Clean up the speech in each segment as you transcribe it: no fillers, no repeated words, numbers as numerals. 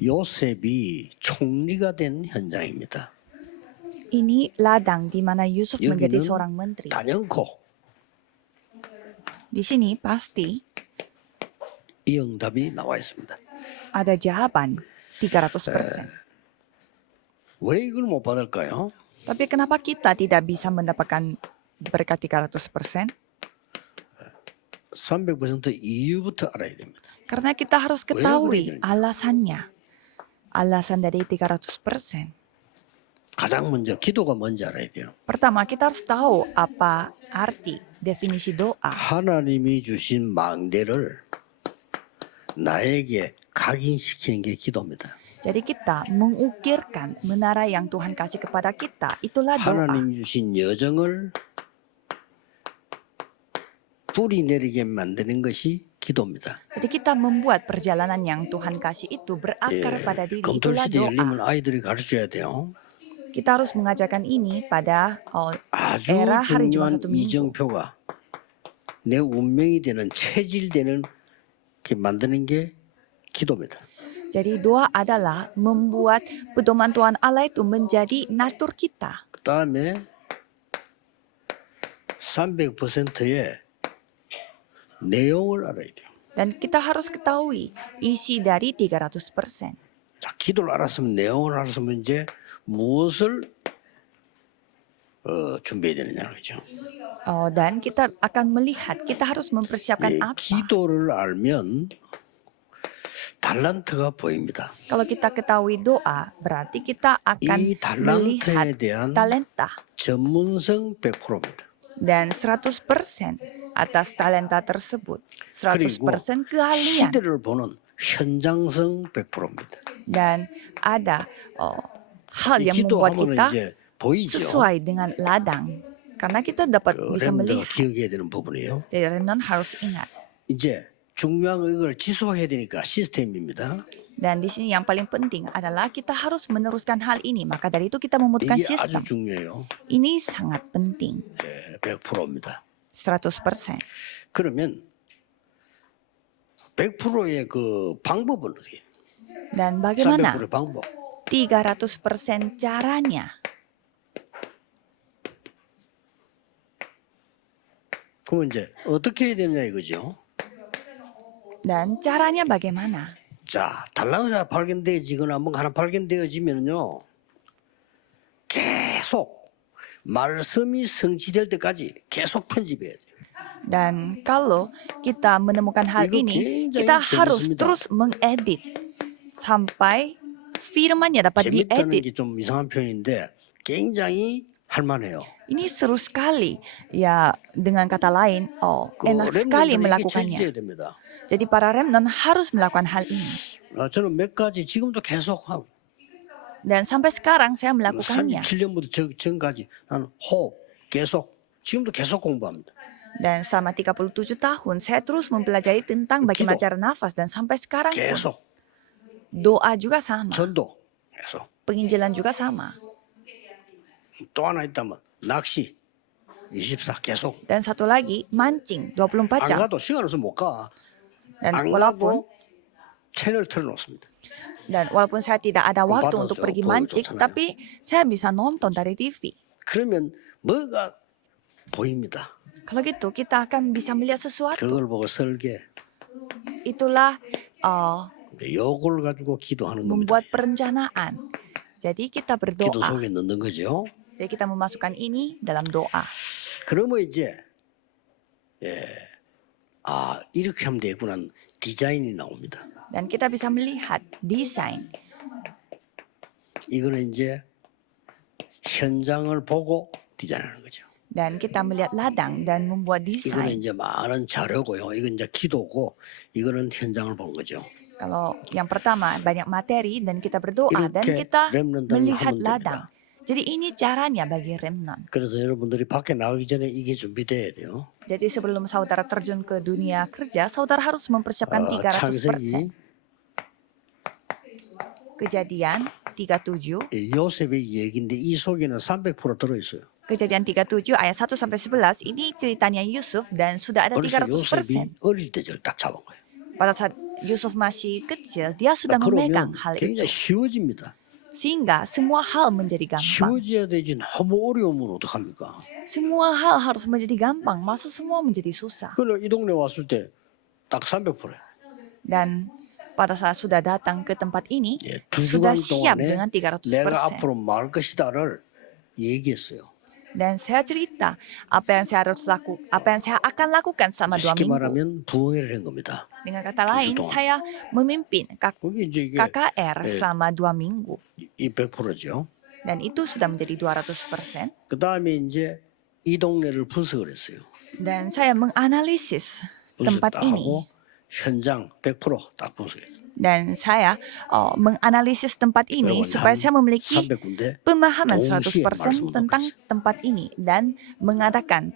요셉이 총리가 된 현장입니다. Ini ladang di mana Yusuf menjadi 여기는 seorang menteri. 단연코 Di sini pasti 이 응답이 나와 있습니다. ada jawaban 300%. 왜 이걸 못 받을까요? Tapi kenapa kita tidak bisa mendapatkan berkat 300%? 300% 이유부터 알아야 됩니다. Karena kita harus ketahui alasannya. Alasan dari 300%. 가장 먼저 기도가 뭔지 알아야 돼요. Pertama, kita harus tahu apa arti definisi doa. 하나님이 주신 망대를 나에게 각인시키는 게 기도입니다. Jadi kita mengukirkan menara yang Tuhan kasih kepada kita. Itulah doa. 하나님 주신 여정을 뿌리 내리게 만드는 것이 기도입니다. Jadi kita membuat perjalanan yang Tuhan kasih itu berakar pada diri. Itulah 검토시대 열리면 doa. 아이들이 가르쳐야 돼요. Kita harus mengajarkan ini pada 아주 era hari Jumat 중요한 satu minggu. 이정표가 내 운명이 되는 체질되는 게 만드는 게 기도입니다. Jadi doa adalah membuat pedoman Tuhan Allah itu menjadi natur kita. 그 다음에 300%의 내용을 알아야 돼요. Dan kita harus ketahui isi dari 300%. 자, 기도를 알았으면 내용을 알았으면 이제 무엇을 준비해야 되느냐 그죠? Dan kita akan melihat, kita harus mempersiapkan apa. 기도를 알면 달란트가 보입니다. Kalau kita ketahui doa, berarti kita akan 이 달란트에 melihat 대한 talenta. 전문성 100%입니다. Dan 100% atas talenta tersebut. 100% 그리고 keahlian. 시대를 보는 현장성 100%입니다. Dan ada hal 이 yang membuat 기도하면 kita 이제 보이죠. sesuai dengan ladang. Karena kita dapat bisa 렘더 melihat. 기억해야 되는 부분이에요. Jadi remnant harus ingat. 이제 중요한 이걸 지속해야 되니까 시스템입니다. Dan di sini yang paling penting adalah kita harus meneruskan hal ini. Maka dari itu kita membutuhkan 이게 아주 sistem. 중요해요. Ini sangat penting. 100%입니다. 100%. 그러면 100%의 그 방법은 어떻게? Dan bagaimana 300%의 방법. 300% caranya? 그러면 이제 어떻게 해야 되느냐 이거죠. Dan caranya bagaimana? 자, 달란트가 발견되어지거나 뭔가 하나 발견되어지면요. 계속 말씀이 성취될 때까지 계속 편집해야 돼요. Dan kalau kita menemukan hal Itu ini, 굉장히 kita harus 재밌습니다. terus mengedit sampai firmannya dapat 재밌다는 diedit. 게 좀 이상한 표현인데 굉장히 할만해요. Ini seru sekali. Ya, dengan kata lain, 그 enak sekali 렘넌트는 이게 melakukannya. 체질해야 됩니다. Jadi para remnant harus melakukan hal ini. 저는 몇 가지 지금도 계속 하고 Dan sampai sekarang saya melakukannya. 37년부터 전까지 나는 호흡 계속 지금도 계속 공부합니다. Dan selama 37 tahun, saya terus mempelajari tentang bagaimana Kido. cara nafas. Dan sampai sekarang pun, 계속 doa juga sama. 전도 계속 Penginjilan juga sama. 또 하나 있다면 낚시 24 계속 Dan satu lagi, mancing 24 안 jam. 가도 시간 없으면 못 가. Dan 안 walaupun 가고 채널 틀어놓습니다. saya tidak ada waktu 받아서 untuk pergi 보여도 mancing, 좋잖아요. tapi saya bisa nonton dari TV. 그러면 뭐가 보입니다. Kalau gitu, kita akan bisa melihat sesuatu. 그걸 보고 설계 Itulah 요걸 가지고 기도하는 겁니다. membuat perencanaan. Jadi kita 기도 berdoa. 속에 넣는 거죠. Jadi kita memasukkan ini dalam doa. 그러면 이제 이렇게 하면 되구나 디자인이 나옵니다. Dan kita bisa melihat desain. 이거는 이제 현장을 보고 디자인하는 거죠. Dan kita melihat ladang dan membuat 이거는 desain. 이제 많은 자료고요. 이건 이제 기도고 이거는 현장을 보는 거죠. Kalau yang pertama banyak materi dan kita berdoa dan 이렇게 kita remnant을 melihat 하면 ladang. 됩니다. Jadi ini caranya bagi remnant. 그래서 여러분들이 밖에 나가기 전에 이게 준비돼야 돼요. Jadi sebelum saudara terjun ke dunia kerja, saudara harus mempersiapkan 300%. 창세기 Kejadian 37. 요셉의 얘기인데 이 속에는 300% 들어있어요. Kejadian 37 ayat 1 sampai 11 ini ceritanya Yusuf dan sudah ada 그래서 300%. 요셉이 어릴 때 저를 딱 잡은 거예요. pada saat Yusuf masih kecil, dia sudah memegang 그러면 hal itu. 굉장히 쉬워집니다. Sehingga semua hal menjadi gampang. 쉬워져야 되지 너무 어려우면 어떡합니까? Semua hal harus menjadi gampang, masa semua menjadi susah. 그래 이 동네 왔을 때 딱 300%. Dan pada saat sudah datang ke tempat ini, 예, 두 sudah 주간 siap 동안에 dengan 내가 300%. 앞으로 말할 것이다를 얘기했어요. Dan saya cerita apa yang saya akan lakukan selama 2 쉽게 minggu. 말하면 부흥회를 한 겁니다. Dengan kata lain, 동안. saya memimpin 그게 이제 이게 KKR 예. selama 2 minggu. 이 100%죠. Dan itu sudah menjadi 200%. 그 다음에 이제 이 동네를 분석을 했어요. Dan saya menganalisis 분석 tempat 딱 ini. 하고 현장 100%딱 분석했어요. Dan saya menganalisis tempat ini 그러면 supaya saya memiliki 300군데 pemahaman 동시에 100% 말씀을 tentang tempat ini dan mengadakan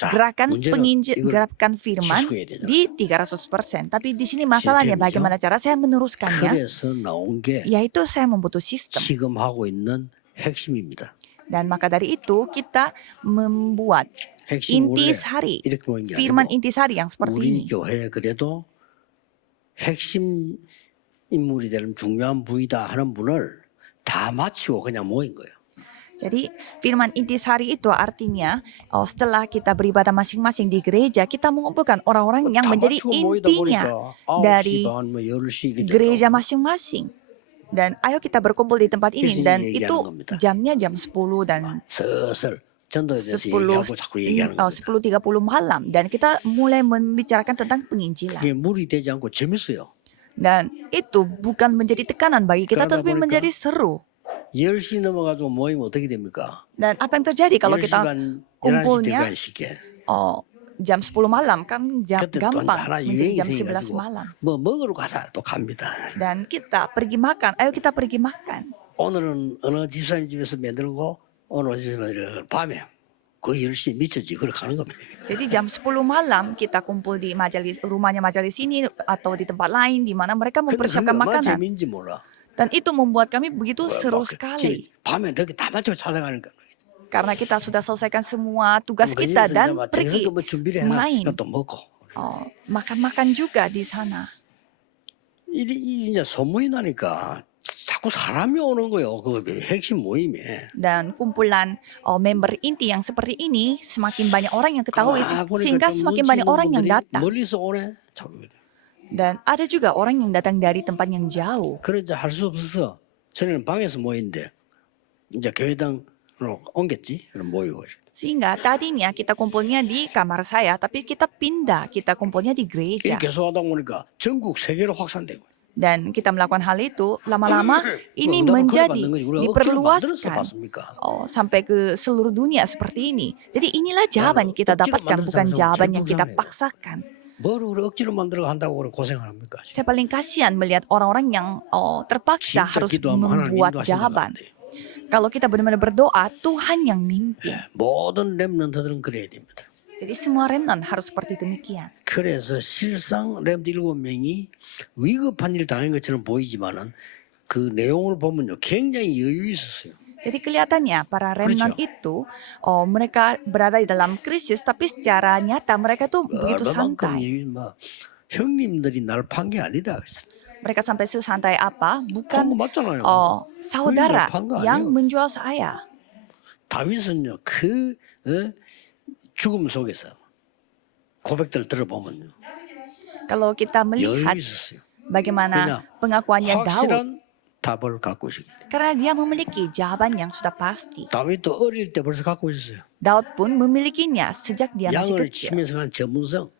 자, gerakan 문제는 이걸 gerakan firman 지속해야 되잖아요. di 300%. Tapi di sini masalahnya 시스템이죠. bagaimana cara saya meneruskannya, 그래서 나온 게 yaitu saya membutuh sistem. 지금 하고 있는 핵심입니다. Dan maka dari itu kita membuat 핵심 원래 intisari, 이렇게 모인 게 firman 아니고 intisari yang seperti 우리 ini. 교회에 그래도 핵심 인물이 되는 중요한 부이다 하는 분을 다 마치고 그냥 모인 거예요. Jadi firman intisari itu artinya setelah kita beribadah masing-masing di gereja, kita mengumpulkan orang-orang yang 다 menjadi 마치고 모이다 intinya 보니까 dari 9시 반, 뭐 10시 이렇게 gereja 되더라고요. masing-masing. Dan ayo kita berkumpul di tempat ini. 그래서 Dan 얘기하는 itu 겁니다. jamnya jam 10 dan 슬슬 전도에 대해서 10, 얘기하고 자꾸 얘기하는 겁니다. 10.30 malam. Dan kita mulai membicarakan tentang penginjilan. 그게 무리 되지 않고 재밌어요. Dan itu bukan menjadi tekanan bagi kita, 그러다 tapi 보니까 menjadi seru. 10시 넘어가지고 모이면 어떻게 됩니까? Dan apa yang terjadi kalau 10시 kita 반, 11시 kumpulnya 들어간 시기에 jam 10 malam kan 그때 또 gampang 하나 menjadi 유행이 jam 11 생겨가지고 malam. 뭐 먹으러 가자 또 갑니다. Dan kita pergi makan, ayo kita pergi makan. 오늘은 어느 집사님 집에서 만들고 어느 집에서 만들고 밤에 그 10시 미쳐지 그렇게 가는 겁니다. Jadi jam 10 malam kita kumpul di rumahnya majelis ini atau di tempat lain di mana mereka 근데 그게 mempersiapkan 얼마나 makanan. 재미인지 몰라. Dan itu membuat kami begitu seru 막 sekali. 밤에 이렇게 다 맞춰 찾아가는 거야. Karena kita sudah selesaikan semua tugas 그 kita 집에서 dan 이제 막 pergi 정성껏 뭐 준비를 해놔. main. 또 먹고. Makan-makan juga di sana. 이 이제 소문이 나니까 자꾸 사람이 오는 거예요. 그 핵심 모임에. Dan kumpulan member inti yang seperti ini semakin banyak orang yang ketahui 보니까 sehingga 좀 semakin 눈치 banyak 있는 orang yang 분들이 datang. 멀리서 오네. 자꾸 그래. Dan ada juga orang yang datang dari tempat yang jauh. 그러자 할 수 없어서 저는 방에서 모이는데 이제 교회당으로 옮겼지. 그럼 모이고. Sehingga tadinya kita kumpulnya di kamar saya, tapi kita pindah, kita kumpulnya di gereja. 이렇게 계속 하다 보니까 전국 세계로 확산되고. Dan kita melakukan hal itu, lama-lama ini 응답을 menjadi 그래 받는 거지. 우리가 억지로 만들어서 diperluaskan 받습니까? sampai ke seluruh dunia seperti ini. Jadi inilah jawaban yang kita 억지로 dapatkan, 만들어서 bukan 하는 jawaban yang kita 절북상이에요. paksakan. 뭘 우리 억지로 만들어 간다고 그래 고생합니까? Saya paling kasihan melihat orang-orang yang terpaksa 진짜 harus 기도하면 하나님 membuat 인도하신다고 jawaban. 하는데. Kalau kita benar-benar berdoa, Tuhan yang mimpin. 모든 렘넌트들은 그래야 됩니다. Jadi semua remnant harus seperti demikian. 그래서 실상 렘넌트 7명이 위급한 일 당한 것처럼 보이지만은 그 내용을 보면요 굉장히 여유 있었어요. Jadi kelihatannya para remnant itu mereka berada di dalam krisis, tapi secara nyata mereka tuh begitu 얼마만큼 santai. 여유 뭐 형님들이 날 판 게 아니다. Mereka sampai sesantai apa? Bukan 판거 맞잖아요. saudara 판거 yang 아니에요. menjual saya. 다윗은요 그 죽음 속에서 고백들 들어보면요 Kalau kita 여유 melihat 있었어요. bagaimana pengakuannya Daud, 확실한 답을 갖고 있었기 때문에. karena dia memiliki jawaban yang sudah pasti. 다윗도 어릴 때 벌써 갖고 있었어요. Daud pun memilikinya sejak dia masih 양을 kecil. 치면서 한 전문성.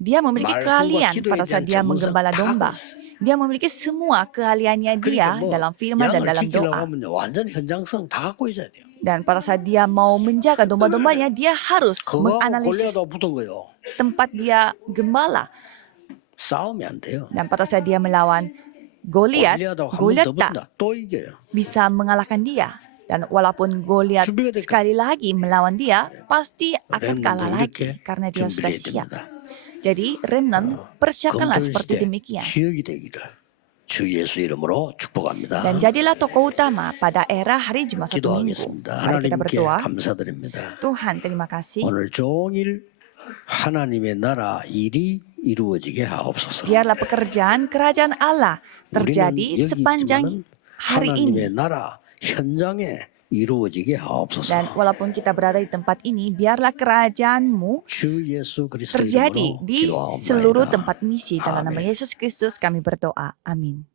Dia memiliki 말씀과 keahlian 기도에 pada saat 대한 dia 전문성 menggembala 다 domba. 갖고 있어요. Dia memiliki semua keahliannya dia 그러니까 뭐 dalam firman dan 양을 dalam 지키려고 doa. 하면 완전 현장성 다 갖고 있어야 돼요. Dan pada saat dia mau menjaga domba-dombanya, dia harus 그거 menganalisis 골리앗하고 붙은 거요. tempat dia gembala. 싸우면 안 돼요. Dan pada saat dia melawan Goliat, 골리앗하고 한 Goliat 번 더 tak 붙는다. 또 이겨요. bisa mengalahkan dia. Dan walaupun Goliat 준비가 될까? sekali lagi melawan dia, pasti akan kalah 렘넌트 lagi 이렇게 karena dia sudah 준비해야 siap. 됩니다. Jadi remnant persiapkanlah 검토 seperti 시대 demikian. 주역이 되기를 주 예수 이름으로 축복합니다. Dan jadilah tokoh utama pada era hari Jumat Satu Minggu. 기도하겠습니다. Mari kita 하나님께 berdoa. 감사드립니다. Tuhan, terima kasih. 오늘 종일 하나님의 나라 일이 이루어지게 하옵소서. Biarlah pekerjaan kerajaan Allah 우리는 terjadi 여기 sepanjang 있지만은 hari ini. 하나님의 나라 현장에 이루어지게 하옵소서. Dan walaupun kita berada di tempat ini, biarlah kerajaanmu 주 예수 그리스도 terjadi 이름으로 di seluruh 기도하옵나이다. tempat misi. Dalam nama 아멘. Yesus Kristus kami berdoa. Amin.